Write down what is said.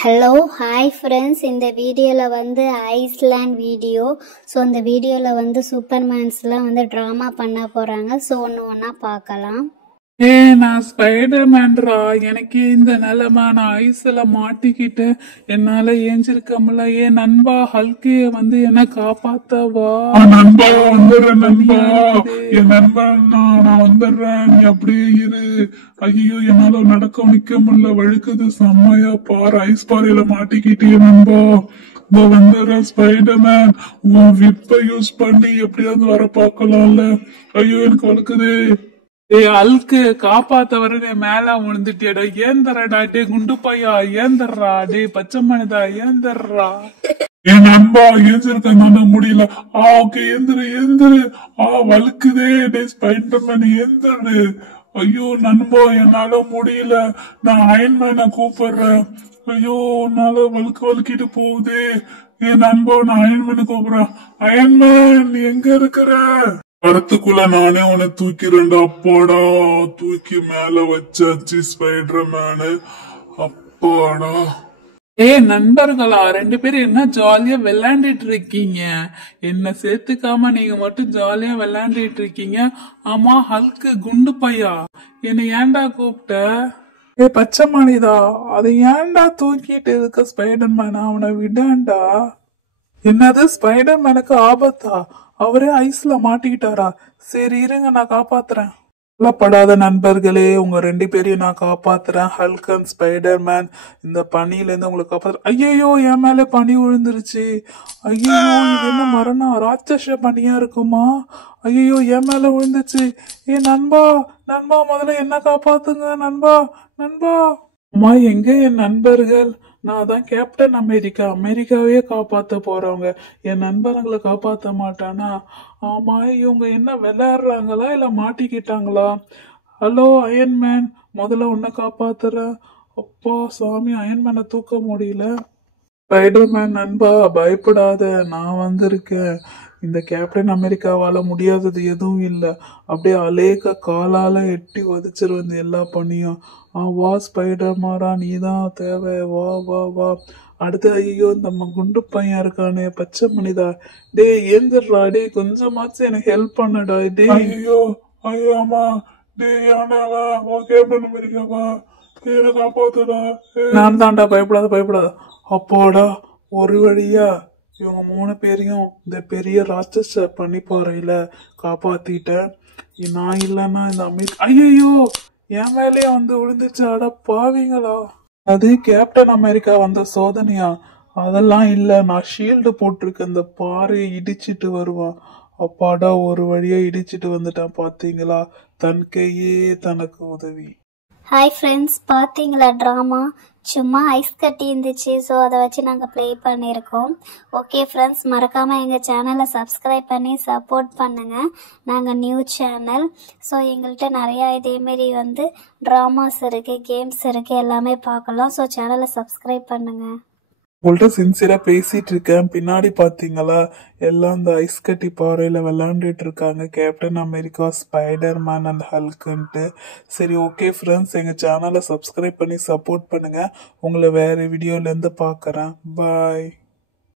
Hello hi friends, இந்த வீடியோவில் வந்து ஐஸ்லேண்ட் வீடியோ. ஸோ இந்த வீடியோவில் வந்து சூப்பர்மேன்ஸ்லாம் வந்து ட்ராமா பண்ண போகிறாங்க. ஸோ ஒன்று ஒன்றா பார்க்கலாம். நான் ஸ்பைடர்மேன்ரா. எனக்கு இந்த நிலைமை, நான் ஐஸ்ல மாட்டிக்கிட்டேன். என்னால ஏஞ்சிருக்க முடியல. நண்பா ஹல்கே வந்து என்ன காப்பாத்தவா? நண்பா வந்துடுறேன் நண்பா. என் நண்பன் நான் வந்துடுறேன், நீ அப்படியே இரு. ஐயோ என்னால நடக்க நிக்க முடியல, வழுக்குது செம்மையா. பாரு ஐஸ் பாறையில மாட்டிக்கிட்டே நண்பா. வந்துடுறேன் ஸ்பைடர்மேன். உன் விப்பை யூஸ் பண்ணி எப்படியாவது வர பார்க்கலாம்ல. ஐயோ எனக்கு வழுக்குது. ஹல்கு காப்பாத்தவர மேல விழுந்துட்டியடா. ஏந்தரடா டே குண்டு பையா, ஏந்தர்றா டே பச்சை மனிதா, ஏந்தர்றா. என் நண்பா ஏஞ்சிருக்க முடியல. ஓகே எந்திரு. வழுக்குதே. டே ஸ்பைடர்மேன் எந்திரு. ஐயோ நண்பா என்னால முடியல, நான் அயன்மேனை கூப்பிடுறேன். ஐயோ என்னால வழுக்கிட்டு போகுதே. என் நண்பா நான் அயன்மேனை கூப்பிடுறேன். அயன்மேன் எங்க இருக்கிற? வரத்துக்குள்ள நானே உன்னை தூக்கிறேன்டா. அப்பாடா தூக்கி மேல வச்சாச்சு ஸ்பைடர்மேனு. அப்பாடா. நண்பர்களா, 2 பேரும் என்ன ஜாலியா விளையாண்டுட்டு இருக்கீங்க? என்ன சேர்த்துக்காம நீங்க மட்டும் ஜாலியா விளையாண்டுட்டு இருக்கீங்க. ஆமா ஹல்கு குண்டு பையா, என்ன ஏன்டா கூப்பிட்ட? பச்சை மனிதா, அதை ஏன்டா தூக்கிட்டு இருக்க? ஸ்பைடர்மேன் அவனை விடாண்டா. என்னது ஸ்பைடர்மேனுக்கு ஆபத்தா? அவரே ஐஸ்ல மாட்டிக்கிட்டாரா? சரி இருங்க, நான் காப்பாத்துறேன். படாத நண்பர்களே, உங்க 2 பேரையும் நான் காப்பாத்துறேன். ஹல்க் அண்ட் ஸ்பைடர்மேன் இந்த பனியில இருந்து உங்களை காப்பாத்துறேன். ஐயோ என் மேல பனி விழுந்துருச்சு. ஐயோ இது என்ன மரணம், ராட்சச பனியா இருக்குமா? ஐயோ என் மேல விழுந்துச்சு. நண்பா முதல்ல என்ன காப்பாத்துங்க நண்பா. அம்மா எங்க என் நண்பர்கள்? நான் தான் கேப்டன் அமெரிக்காவே காப்பாத்த போறவங்க. என் நண்பர்களை காப்பாத்த மாட்டானா? ஆமா, இவங்க என்ன விளையாடுறாங்களா இல்ல மாட்டிக்கிட்டாங்களா? ஹலோ அயன்மேன், முதல்ல உன்னை காப்பாத்துறேன். அப்பா சாமி, அயன்மேனை தூக்க முடியல. ஸ்பைடர்மேன் நண்பா பயப்படாத, நான் வந்திருக்கேன். இந்த கேப்டன் அமெரிக்காவால முடியாதது எதுவும் இல்லை. அப்படியே அலேக்க காலால எட்டி வதிச்சிருவது எல்லா பண்ணியும். வா ஸ்பைடர் மாரா, நீதான் தேவை. வா. அடுத்து ஐயோ நம்ம குண்டு பையன் இருக்கானே பச்சை மனிதா. டே ஏந்திரா டே, கொஞ்சமாச்சும் எனக்கு ஹெல்ப் பண்ணடா. டே ஐயோ ஐயாமா. டே ஆனாவா கேப்டன் அமெரிக்காவா, என்ன காப்பாத்துடா. நான் தான்டா, பயப்படாத. அப்பாடா ஒரு வழியா இவங்க 3 பேரையும் இந்த பெரிய ராட்சச பனிப்பாறையில காப்பாத்திட்டேன். நான் இல்லைன்னா இந்த ஐயோ என் மேலேயே வந்து விழுந்துச்சு. அட பாவீங்களா. அது கேப்டன் அமெரிக்கா வந்த சோதனையா? அதெல்லாம் இல்ல, நான் ஷீல்டு போட்டிருக்க இந்த பாறையை இடிச்சிட்டு வருவான். அப்பாடா ஒரு வழியா இடிச்சிட்டு வந்துட்டான். பாத்தீங்களா, தன் கையே தனக்கு உதவி. ஹாய் ஃப்ரெண்ட்ஸ், பார்த்தீங்களா ட்ராமா? சும்மா ஐஸ் கட்டி இருந்துச்சு. ஸோ அதை வச்சு நாங்கள் ப்ளே பண்ணியிருக்கோம். ஓகே ஃப்ரெண்ட்ஸ், மறக்காமல் எங்கள் சேனலை சப்ஸ்கிரைப் பண்ணி சப்போர்ட் பண்ணுங்கள். நாங்கள் நியூ சேனல். ஸோ எங்கள்கிட்ட நிறையா இதேமாரி வந்து ட்ராமாஸ் இருக்குது, கேம்ஸ் இருக்குது, எல்லாமே பார்க்கலாம். ஸோ சேனலை சப்ஸ்கிரைப் பண்ணுங்கள். உங்கள்கிட்ட சின்சியரா பேசிட்டு இருக்கேன். பின்னாடி பாத்தீங்களா எல்லாம் இந்த ஐஸ் கட்டி பாறையில விளையாண்டுட்டு இருக்காங்க. கேப்டன் அமெரிக்கா, ஸ்பைடர்மேன் அண்ட் ஹல்குன்ட்டு. சரி ஓகே ஃப்ரெண்ட்ஸ், எங்க சேனலை சப்ஸ்கிரைப் பண்ணி சப்போர்ட் பண்ணுங்க. உங்களை வேற வீடியோல இருந்து பாக்குறேன். பாய்.